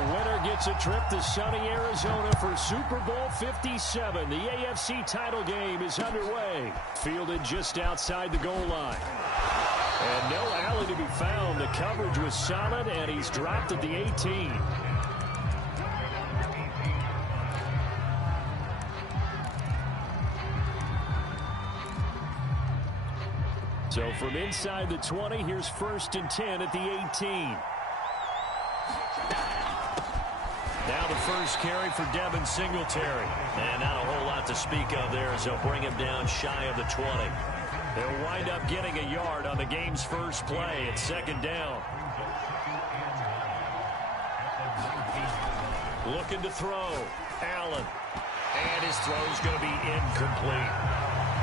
winner gets a trip to sunny Arizona for Super Bowl 57. The AFC title game is underway. Fielded just outside the goal line. And no alley to be found. The coverage was solid, and he's dropped at the 18. So from inside the 20, here's 1st and 10 at the 18. Now the first carry for Devin Singletary. And not a whole lot to speak of there as they'll bring him down shy of the 20. They'll wind up getting a yard on the game's first play at 2nd down. Looking to throw. Allen. And his throw's going to be incomplete.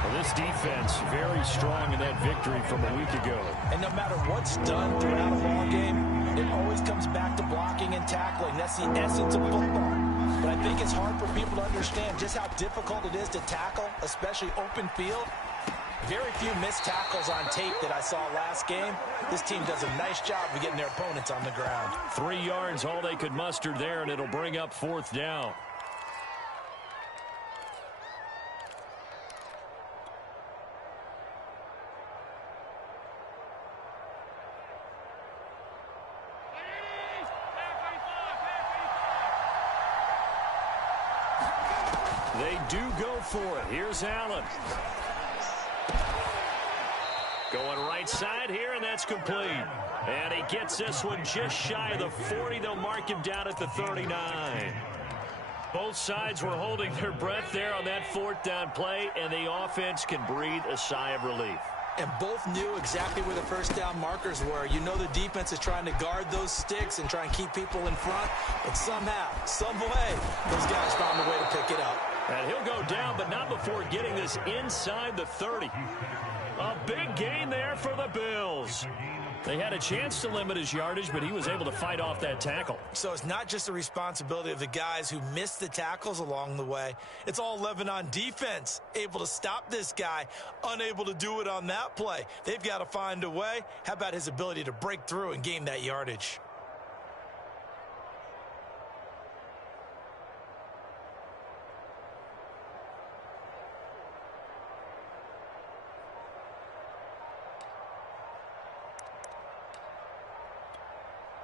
Well, this defense very strong in that victory from a week ago. And no matter what's done throughout a ball game, it always comes back to blocking and tackling. That's the essence of football. But I think it's hard for people to understand just how difficult it is to tackle, especially open field. Very few missed tackles on tape that I saw last game. This team does a nice job of getting their opponents on the ground. 3 yards, all they could muster there, and it'll bring up 4th down. They do go for it. Here's Allen. Going right side here, and that's complete. And he gets this one just shy of the 40. They'll mark him down at the 39. Both sides were holding their breath there on that 4th down play, and the offense can breathe a sigh of relief. And both knew exactly where the first down markers were. You know the defense is trying to guard those sticks and try and keep people in front. But somehow, some way, those guys found a way to pick it up. And he'll go down, but not before getting this inside the 30. A big gain there for the Bills. They had a chance to limit his yardage, but he was able to fight off that tackle. So it's not just the responsibility of the guys who missed the tackles along the way. It's all 11 on defense, able to stop this guy, unable to do it on that play. They've got to find a way. How about his ability to break through and gain that yardage?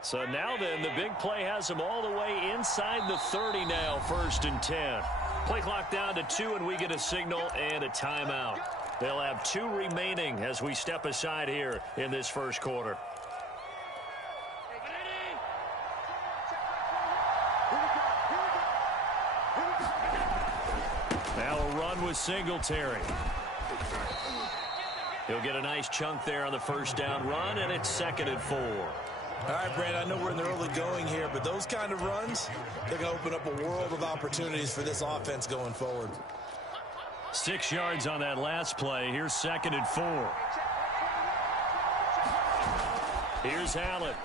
So now then, the big play has them all the way inside the 30 now, 1st and 10. Play clock down to 2, and we get a signal and a timeout. They'll have 2 remaining as we step aside here in this first quarter. Now a run with Singletary. He'll get a nice chunk there on the first down run, and it's 2nd and 4. All right, Brad, I know we're in the early going here, but those kind of runs, they're going to open up a world of opportunities for this offense going forward. 6 yards on that last play. Here's 2nd and 4. Here's Allen.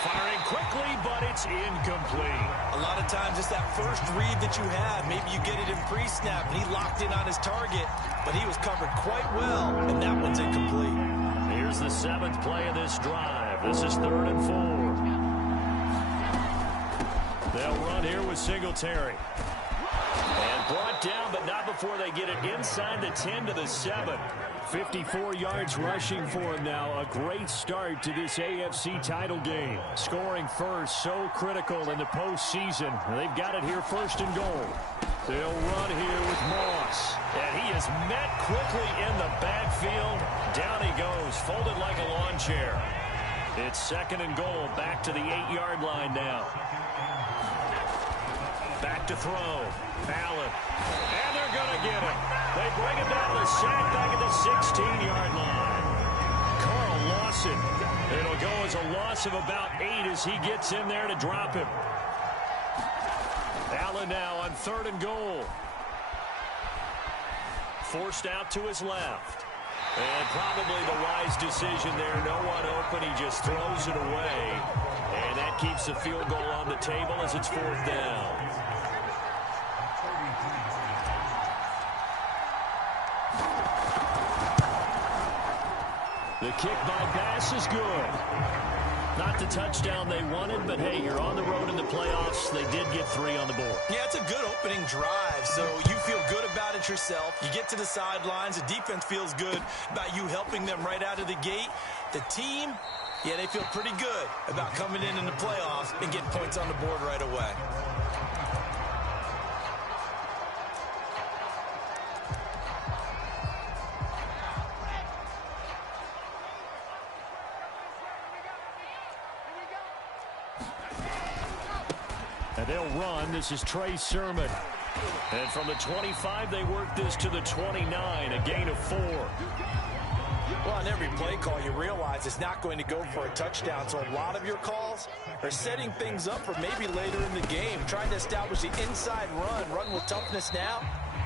Firing quickly, but it's incomplete. A lot of times it's that first read that you have. Maybe you get it in pre-snap, and he locked in on his target, but he was covered quite well, and that one's incomplete. Here's the 7th play of this drive. This is 3rd and 4. They'll run here with Singletary. And brought down, but not before they get it inside the 10 to the 7. 54 yards rushing for him now. A great start to this AFC title game. Scoring first, so critical in the postseason. They've got it here 1st and goal. They'll run here with Moss. And he is met quickly in the backfield. Down he goes, folded like a lawn chair. It's 2nd and goal, back to the 8-yard line now. Back to throw. Allen. And they're going to get him. They bring him down to the sack back at the 16-yard line. Carl Lawson. It'll go as a loss of about 8 as he gets in there to drop him. Allen now on 3rd and goal. Forced out to his left. And probably the wise decision there. No one open. He just throws it away. And that keeps the field goal on the table as it's 4th down. The kick by Bass is good. Not the touchdown they wanted, but hey, you're on the road in the playoffs. They did get 3 on the board. Yeah, it's a good opening drive, so you feel good about it yourself. You get to the sidelines. The defense feels good about you helping them right out of the gate. The team, yeah, they feel pretty good about coming in the playoffs and getting points on the board right away. And they'll run. This is Trey Sermon. And from the 25, they work this to the 29, a gain of 4. Well, on every play call, you realize it's not going to go for a touchdown. So a lot of your calls are setting things up for maybe later in the game, trying to establish the inside run with toughness now,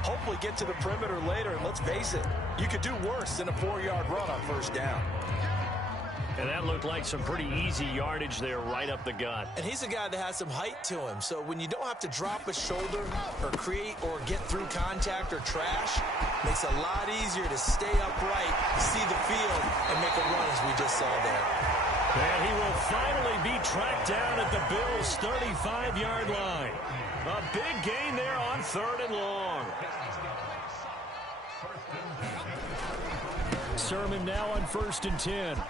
hopefully get to the perimeter later. And let's face it, you could do worse than a 4-yard run on first down. And that looked like some pretty easy yardage there right up the gut. And he's a guy that has some height to him. So when you don't have to drop a shoulder or create or get through contact or trash, makes it a lot easier to stay upright, see the field, and make a run as we just saw there. And he will finally be tracked down at the Bills' 35-yard line. A big gain there on 3rd and long. Sermon now on 1st and 10.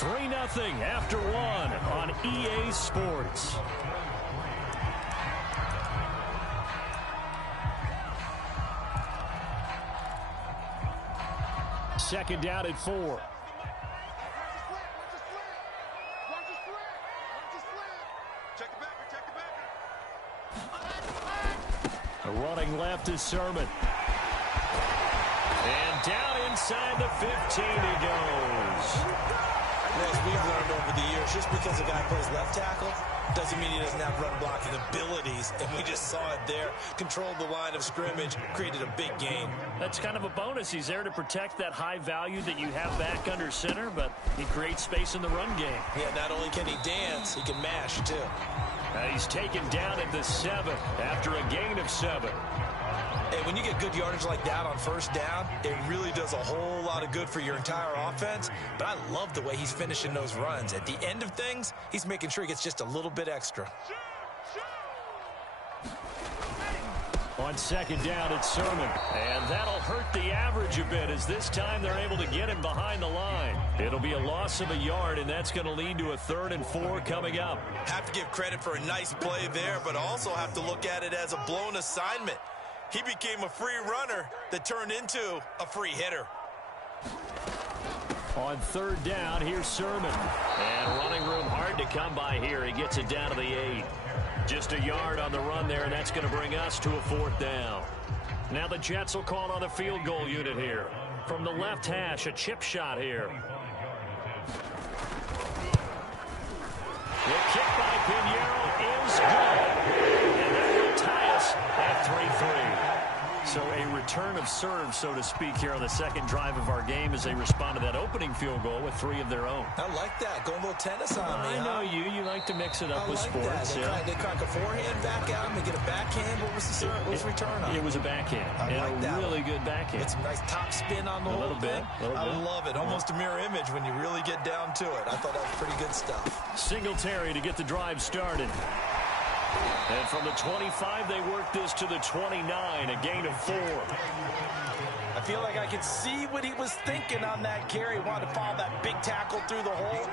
3-0 after 1 on EA Sports. Second down at 4. Running left is Sermon. And down inside the 15 he goes. As we've learned over the years, just because a guy plays left tackle doesn't mean he doesn't have run blocking abilities, and we just saw it there. Controlled the line of scrimmage, created a big gain. That's kind of a bonus. He's there to protect that high value that you have back under center, but he creates space in the run game. Yeah, not only can he dance, he can mash too. He's taken down at the 7 after a gain of 7. Hey, when you get good yardage like that on first down, it really does a whole lot of good for your entire offense. But I love the way he's finishing those runs. At the end of things, he's making sure he gets just a little bit extra. On 2nd down, it's Sermon. And that'll hurt the average a bit as this time they're able to get him behind the line. It'll be a loss of a yard, and that's going to lead to a 3rd and 4 coming up. Have to give credit for a nice play there, but also have to look at it as a blown assignment. He became a free runner that turned into a free hitter. On 3rd down, here's Sermon. And running room hard to come by here. He gets it down to the 8. Just a yard on the run there, and that's going to bring us to a 4th down. Now the Jets will call on a field goal unit here. From the left hash, a chip shot here. The kick by Pinheiro is good. And that will tie us at 3-3. So a return of serve, so to speak, here on the second drive of our game as they respond to that opening field goal with 3 of their own. I like that. Going a little tennis on me, I know you. You like to mix it up with sports. They crack a forehand back at him. They get a backhand. What was the serve? What was the return on? It was a backhand. I like that. Really good backhand. Get some nice top spin on the whole thing. I love it. Almost a mirror image when you really get down to it. I thought that was pretty good stuff. Singletary to get the drive started. And from the 25, they work this to the 29, a gain of 4. I feel like I could see what he was thinking on that carry. Wanted to follow that big tackle through the hole.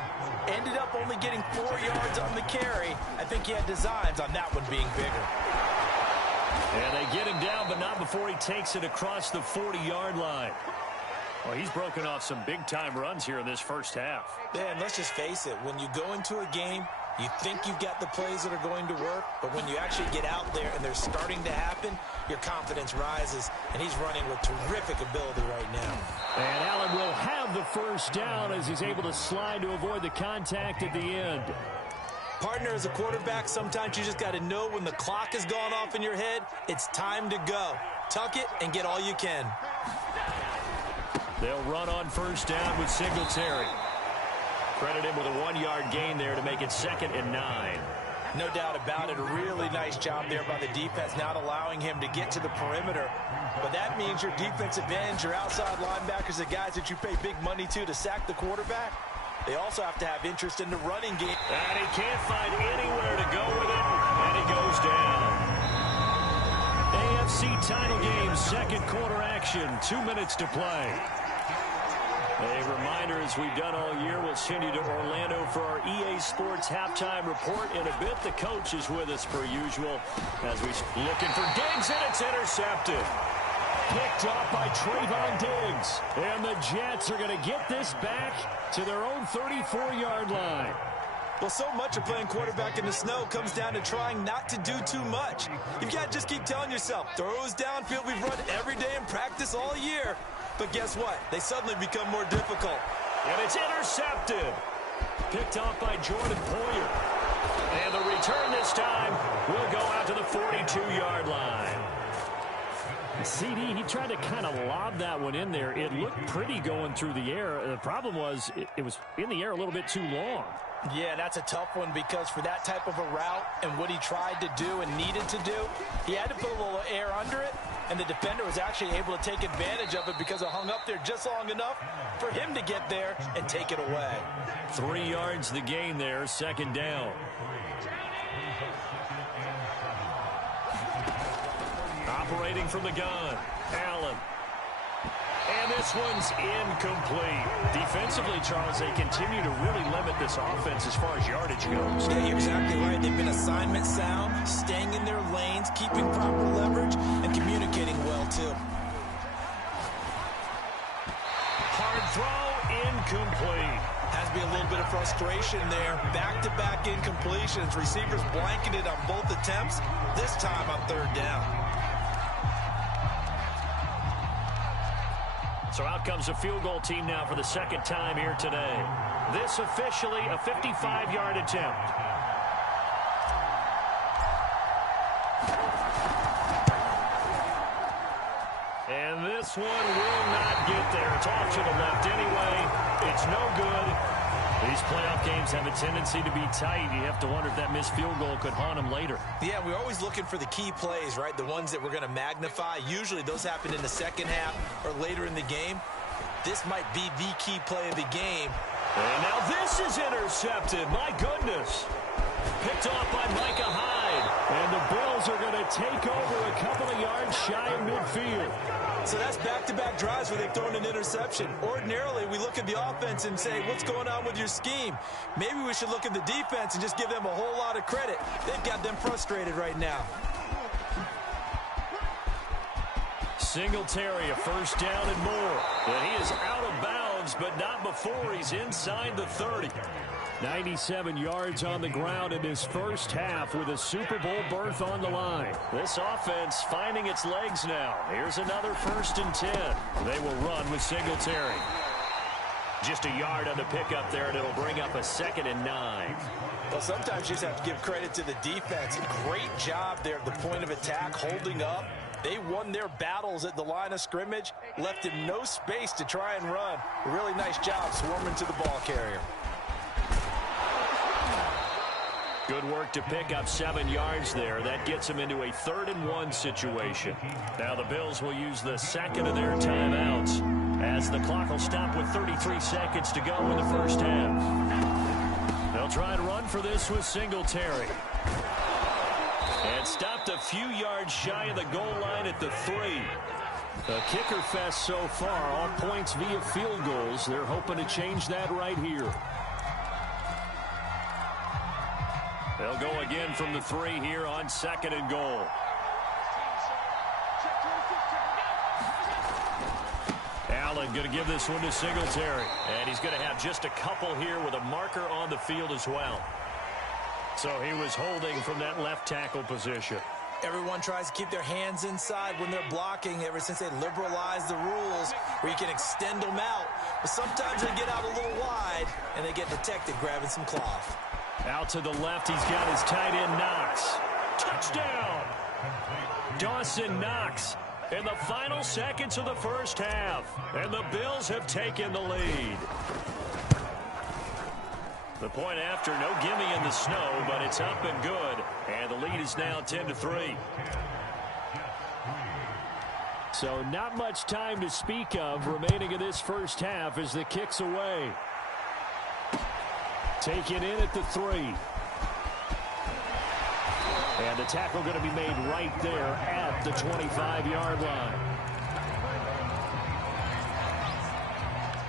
Ended up only getting 4 yards on the carry. I think he had designs on that one being bigger. And they get him down, but not before he takes it across the 40-yard line. Well, he's broken off some big-time runs here in this first half. Yeah, and let's just face it. When you go into a game, you think you've got the plays that are going to work, but when you actually get out there and they're starting to happen, your confidence rises, and he's running with terrific ability right now. And Allen will have the first down as he's able to slide to avoid the contact at the end. Partner, as a quarterback, sometimes you just got to know when the clock has gone off in your head, it's time to go. Tuck it and get all you can. They'll run on first down with Singletary. Credit him with a 1-yard gain there to make it 2nd and 9. No doubt about it. A really nice job there by the defense, not allowing him to get to the perimeter. But that means your defensive ends, your outside linebackers, the guys that you pay big money to sack the quarterback, they also have to have interest in the running game. And he can't find anywhere to go with it, and he goes down. AFC title game, second quarter action, 2 minutes to play. A reminder, as we've done all year, we'll send you to Orlando for our EA Sports halftime report. In a bit, the coach is with us per usual as we looking for Diggs, and it's intercepted. Picked up by Trayvon Diggs. And the Jets are going to get this back to their own 34-yard line. Well, so much of playing quarterback in the snow comes down to trying not to do too much. You've got to just keep telling yourself, throws downfield we've run every day in practice all year. But guess what? They suddenly become more difficult. And it's intercepted. Picked off by Jordan Poyer. And the return this time will go out to the 42-yard line. CD, he tried to kind of lob that one in there. It looked pretty going through the air. The problem was it was in the air a little bit too long. Yeah, that's a tough one because for that type of a route and what he tried to do and needed to do, he had to put a little air under it, and the defender was actually able to take advantage of it because it hung up there just long enough for him to get there and take it away. 3 yards the gain there, second down. Operating from the gun, Allen. And this one's incomplete. Defensively, Charles, they continue to really limit this offense as far as yardage goes. Yeah, you're exactly right. They've been assignment sound, staying in their lanes, keeping proper leverage, and communicating well, too. Hard throw, incomplete. Has to be a little bit of frustration there. Back-to-back incompletions. Receivers blanketed on both attempts, this time on third down. So out comes the field goal team now for the second time here today. This officially a 55-yard attempt. And this one will not get there. It's off to the left anyway. It's no good. These playoff games have a tendency to be tight. You have to wonder if that missed field goal could haunt them later. Yeah, we're always looking for the key plays, right? The ones that we're going to magnify. Usually those happen in the second half or later in the game. This might be the key play of the game. And now this is intercepted. My goodness. Picked off by Micah Hyde. And the Bills are going to take over a couple of yards shy of midfield. So that's back-to-back drives where they've thrown an interception. Ordinarily, we look at the offense and say, what's going on with your scheme? Maybe we should look at the defense and just give them a whole lot of credit. They've got them frustrated right now. Singletary, a first down and more. But he is out of bounds, but not before he's inside the 30. 97 yards on the ground in his first half with a Super Bowl berth on the line. This offense finding its legs now. Here's another 1st and 10. They will run with Singletary. Just a yard on the pickup there, and it'll bring up a 2nd and 9. Well, sometimes you just have to give credit to the defense. Great job there at the point of attack, holding up. They won their battles at the line of scrimmage, left him no space to try and run. A really nice job swarming to the ball carrier. Good work to pick up 7 yards there. That gets them into a 3rd and 1 situation. Now the Bills will use the second of their timeouts as the clock will stop with 33 seconds to go in the first half. They'll try and run for this with Singletary. And stopped a few yards shy of the goal line at the 3. A kicker fest so far. All points via field goals. They're hoping to change that right here. They'll go again from the 3 here on 2nd and goal. Allen going to give this one to Singletary. And he's going to have just a couple here with a marker on the field as well. So he was holding from that left tackle position. Everyone tries to keep their hands inside when they're blocking ever since they liberalized the rules where you can extend them out. But sometimes they get out a little wide and they get detected grabbing some cloth. Out to the left, he's got his tight end, Knox. Touchdown! Dawson Knox in the final seconds of the first half. And the Bills have taken the lead. The point after, no gimme in the snow, but it's up and good. And the lead is now 10-3. So not much time to speak of remaining in this first half as the kick's away. Taken in at the 3. And the tackle going to be made right there at the 25-yard line.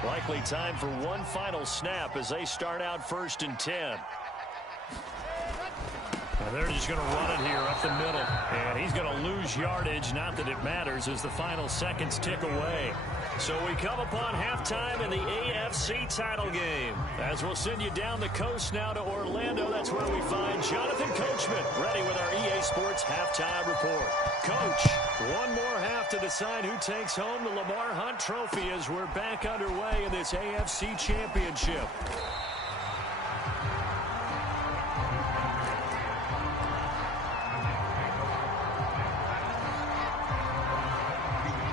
Likely time for one final snap as they start out 1st and 10. And they're just going to run it here up the middle. And he's going to lose yardage. Not that it matters as the final seconds tick away. So we come upon halftime in the AFC title game. As we'll send you down the coast now to Orlando, that's where we find Jonathan Coachman ready with our EA Sports halftime report. Coach, one more half to decide who takes home the Lamar Hunt Trophy as we're back underway in this AFC Championship.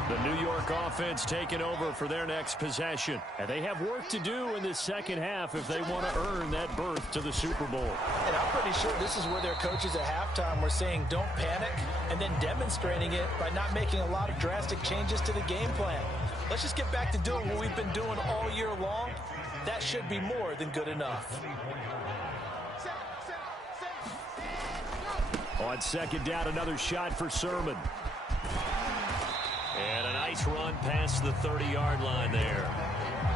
The New York offense taking over for their next possession. And they have work to do in this second half if they want to earn that berth to the Super Bowl. And I'm pretty sure this is where their coaches at halftime were saying don't panic and then demonstrating it by not making a lot of drastic changes to the game plan. Let's just get back to doing what we've been doing all year long. That should be more than good enough. On second down, another shot for Sermon. And a nice run past the 30-yard line there.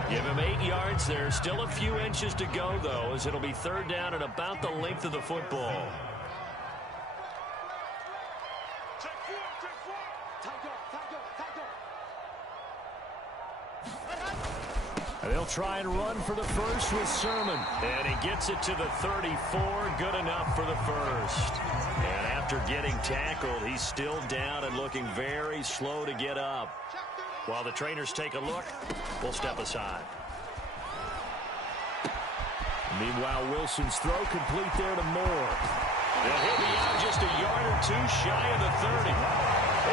Give him 8 yards. There's still a few inches to go, though, as it'll be 3rd down and about the length of the football. And they'll try and run for the first with Sermon. And he gets it to the 34. Good enough for the first. And after getting tackled, he's still down and looking very slow to get up. While the trainers take a look, we'll step aside. Meanwhile, Wilson's throw complete there to Moore. And he'll be out just a yard or two shy of the 30.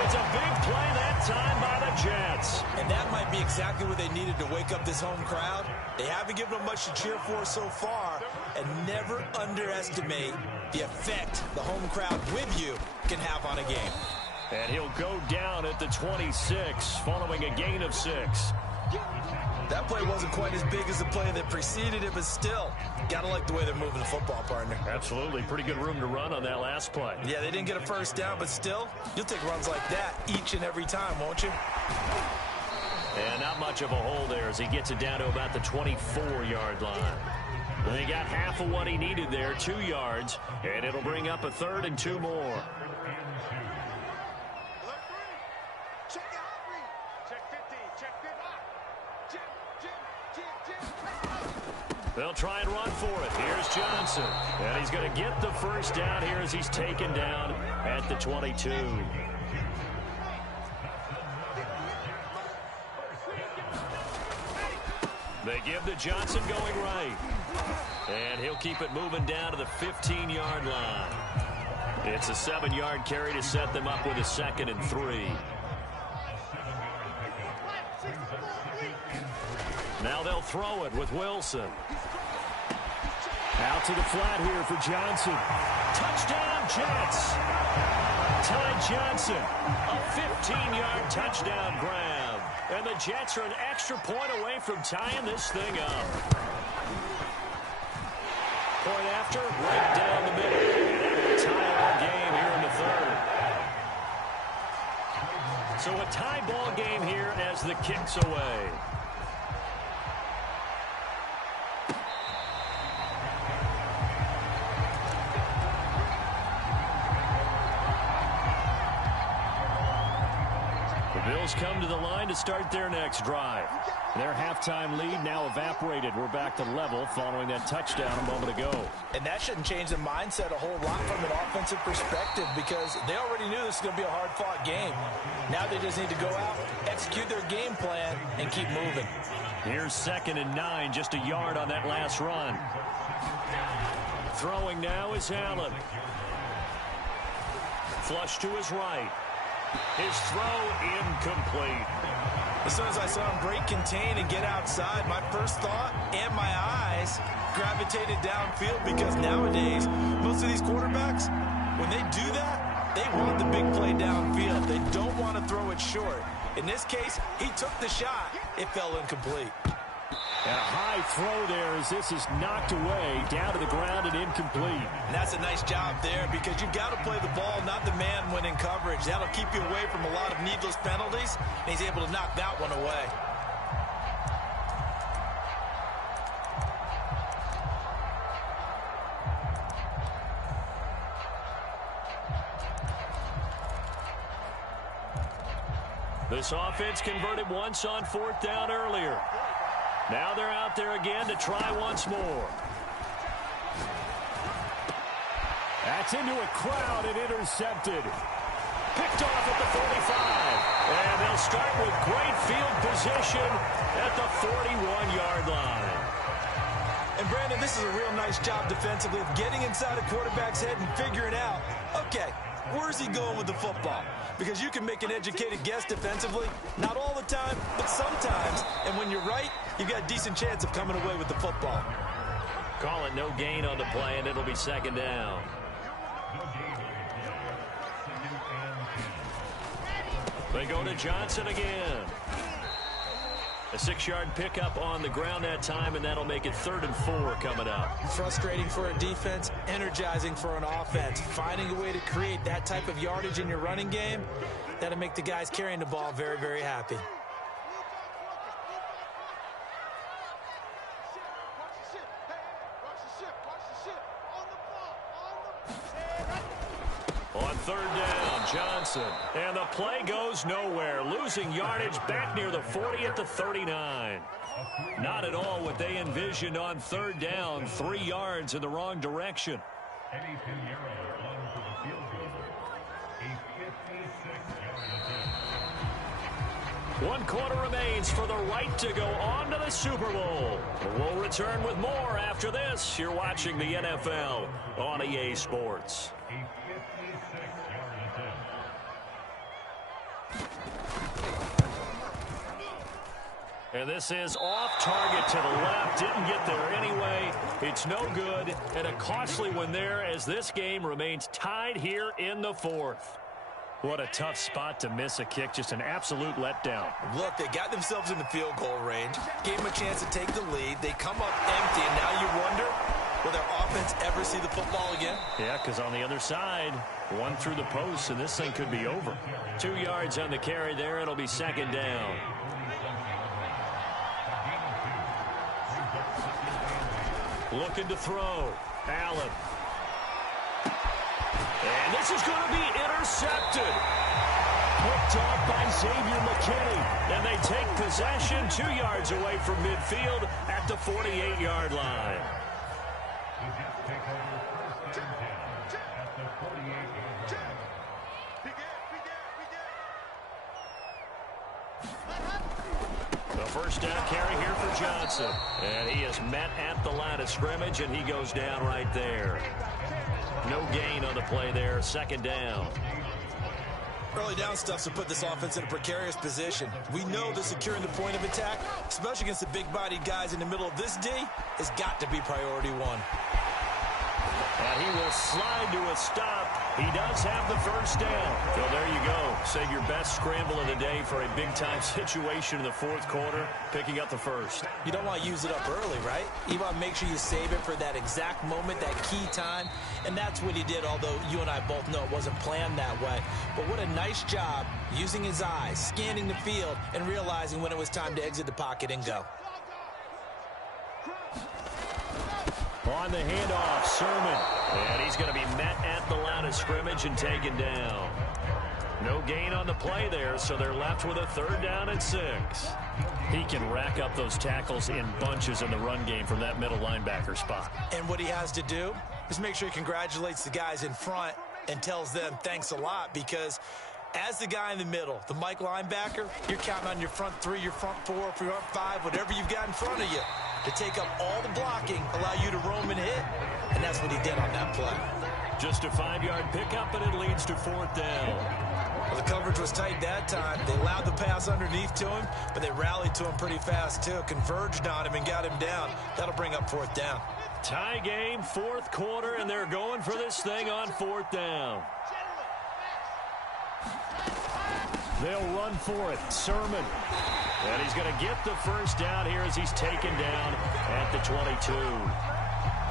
It's a big play that time by the Jets. And that might be exactly what they needed to wake up this home crowd. They haven't given them much to cheer for so far. And never underestimate the effect the home crowd with you can have on a game. And he'll go down at the 26 following a gain of 6. That play wasn't quite as big as the play that preceded it, but still, gotta like the way they're moving the football, partner. Absolutely. Pretty good room to run on that last play. Yeah, they didn't get a first down, but still, you'll take runs like that each and every time, won't you? And not much of a hole there as he gets it down to about the 24-yard line. They got half of what he needed there, 2 yards, and it'll bring up a 3rd and 2 more. They'll try and run for it. Here's Johnson. And he's going to get the first down here as he's taken down at the 22. They give to Johnson going right. And he'll keep it moving down to the 15-yard line. It's a 7-yard carry to set them up with a 2nd and 3. Now they'll throw it with Wilson. Out to the flat here for Johnson. Touchdown, Jets. Ty Johnson, a 15-yard touchdown grab. And the Jets are an extra point away from tying this thing up. Point after, right down the middle. Tie our game here in the 3rd. So a tie ball game here as the kick's away. Bills come to the line to start their next drive. Their halftime lead now evaporated. We're back to level following that touchdown a moment ago. And that shouldn't change the mindset a whole lot from an offensive perspective because they already knew this was going to be a hard-fought game. Now they just need to go out, execute their game plan, and keep moving. Here's 2nd and 9, just a yard on that last run. Throwing now is Allen. Flush to his right. His throw incomplete. As soon as I saw him break contain and get outside, my first thought and my eyes gravitated downfield, because nowadays, most of these quarterbacks, when they do that, they want the big play downfield. They don't want to throw it short. In this case, he took the shot. It fell incomplete. And a high throw there as this is knocked away, down to the ground and incomplete. And that's a nice job there, because you've got to play the ball, not the man when in coverage. That'll keep you away from a lot of needless penalties, and he's able to knock that one away. This offense converted once on 4th down earlier. Now they're out there again to try once more. That's into a crowd and intercepted. Picked off at the 45. And they'll start with great field position at the 41-yard line. And Brandon, this is a real nice job defensively of getting inside a quarterback's head and figuring out, okay, where's he going with the football? Because you can make an educated guess defensively, not all the time, but sometimes. And when you're right, you've got a decent chance of coming away with the football. Call it no gain on the play, and it'll be 2nd down. They go to Johnson again. A 6-yard pickup on the ground that time, and that'll make it 3rd and 4 coming up. Frustrating for a defense, energizing for an offense. Finding a way to create that type of yardage in your running game, that'll make the guys carrying the ball very, very happy. On 3rd down, Johnson. And the play goes nowhere. Losing yardage back near the 40 at the 39. Not at all what they envisioned on 3rd down. 3 yards in the wrong direction. One quarter remains for the right to go on to the Super Bowl. We'll return with more after this. You're watching the NFL on EA Sports. And this is off target to the left. Didn't get there anyway. It's no good. And a costly one there as this game remains tied here in the 4th. What a tough spot to miss a kick. Just an absolute letdown. Look, they got themselves in the field goal range. Gave them a chance to take the lead. They come up empty, and now you wonder, will their offense ever see the football again? Yeah, because on the other side, one through the post, and this thing could be over. 2 yards on the carry there. It'll be 2nd down. Looking to throw. Allen. And this is going to be intercepted. Picked off by Xavier McKinney. And they take possession 2 yards away from midfield at the 48-yard line. The 1st down carry here for Johnson. And he is met at the line of scrimmage, and he goes down right there. No gain on the play there. 2nd down. Early down stuff to put this offense in a precarious position. We know that securing the point of attack, especially against the big-bodied guys in the middle of this D, has got to be priority 1. And he will slide to a stop. He does have the 1st down. So there you go. Save your best scramble of the day for a big-time situation in the 4th quarter, picking up the 1st. You don't want to use it up early, right? You want to make sure you save it for that exact moment, that key time. And that's what he did, although you and I both know it wasn't planned that way. But what a nice job using his eyes, scanning the field, and realizing when it was time to exit the pocket and go. On the handoff, Sermon. And he's going to be met at the line of scrimmage and taken down. No gain on the play there, so they're left with a 3rd down and 6. He can rack up those tackles in bunches in the run game from that middle linebacker spot. And what he has to do is make sure he congratulates the guys in front and tells them thanks a lot, because as the guy in the middle, the Mike linebacker, you're counting on your front 3, your front 4, your front 5, whatever you've got in front of you to take up all the blocking, allow you to roam and hit, and that's what he did on that play. Just a 5-yard pickup, and it leads to 4th down. Well, the coverage was tight that time. They allowed the pass underneath to him, but they rallied to him pretty fast, too. Converged on him and got him down. That'll bring up fourth down. Tie game, fourth quarter, and they're going for this thing on fourth down. They'll run for it. Sermon. And he's going to get the first down here as he's taken down at the 22.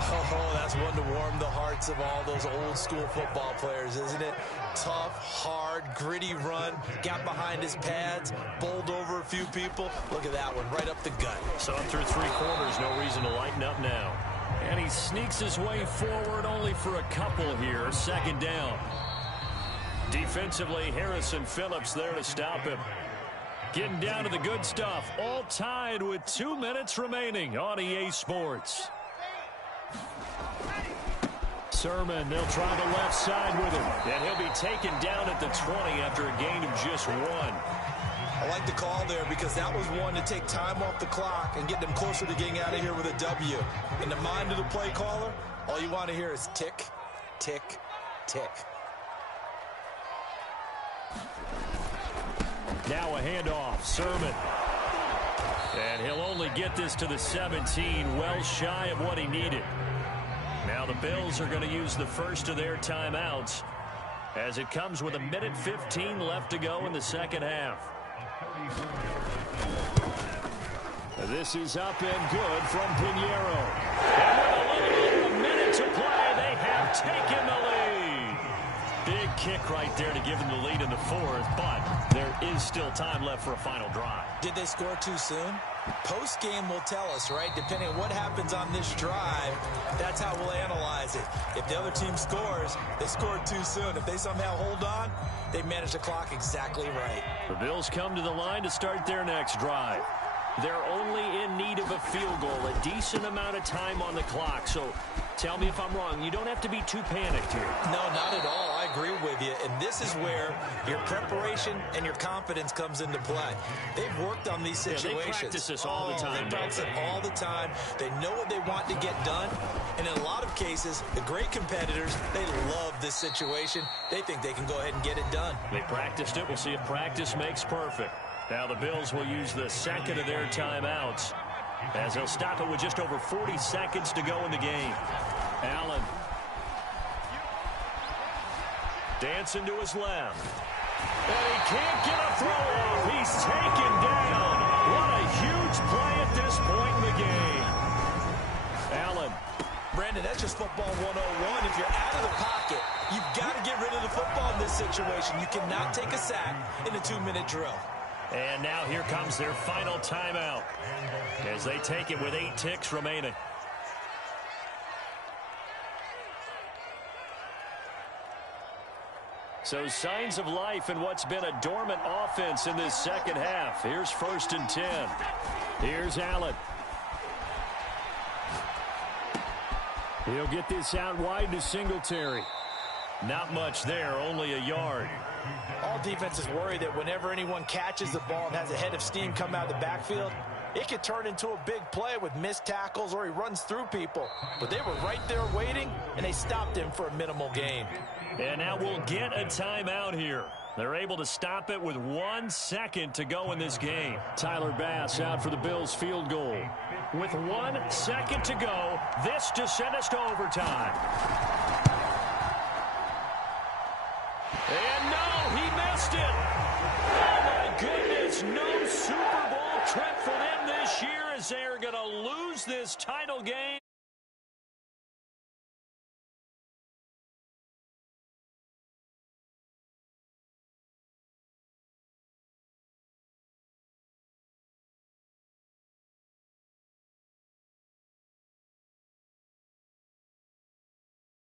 Oh, that's one to warm the hearts of all those old school football players, isn't it? Tough, hard, gritty run. Got behind his pads, bowled over a few people. Look at that one, right up the gut. So up through three quarters, no reason to lighten up now. And he sneaks his way forward only for a couple here. Second down. Defensively, Harrison Phillips there to stop him. Getting down to the good stuff. All tied with 2 minutes remaining on EA Sports. Sermon, they'll try the left side with him. And he'll be taken down at the 20 after a gain of just 1. I like the call there because that was one to take time off the clock and get them closer to getting out of here with a W. In the mind of the play caller, all you want to hear is tick, tick, tick. Now a handoff, Sermon. And he'll only get this to the 17, well shy of what he needed. Now the Bills are going to use the first of their timeouts as it comes with 1:15 left to go in the second half. This is up and good from Pinheiro. And with a little over a minute to play, they have taken the lead. Big kick right there to give them the lead in the fourth, but there is still time left for a final drive. Did they score too soon? Post-game will tell us, right? Depending on what happens on this drive, that's how we'll analyze it. If the other team scores, they scored too soon. If they somehow hold on, they manage the clock exactly right. The Bills come to the line to start their next drive. They're only in need of a field goal, a decent amount of time on the clock. So tell me if I'm wrong. You don't have to be too panicked here. No, not at all. I agree with you. And this is where your preparation and your confidence comes into play. They've worked on these situations. They practice this all the time. They practice it all the time. They know what they want to get done. And in a lot of cases, the great competitors, they love this situation. They think they can go ahead and get it done. They practiced it. We'll see if practice makes perfect. Now the Bills will use the second of their timeouts as they'll stop it with just over 40 seconds to go in the game. Allen. Dancing to his left. And he can't get a throw off. He's taken down. What a huge play at this point in the game. Allen. Brandon, that's just football 101. If you're out of the pocket, you've got to get rid of the football in this situation. You cannot take a sack in a 2-minute drill. And now here comes their final timeout as they take it with 8 ticks remaining. So signs of life in what's been a dormant offense in this second half. Here's 1st and 10. Here's Allen. He'll get this out wide to Singletary. Not much there, only a yard. All defenses worry that whenever anyone catches the ball and has a head of steam come out of the backfield, it could turn into a big play with missed tackles or he runs through people. But they were right there waiting, and they stopped him for a minimal gain. And now we'll get a timeout here. They're able to stop it with 1 second to go in this game. Tyler Bass out for the Bills field goal. With 1 second to go, this to send us to overtime.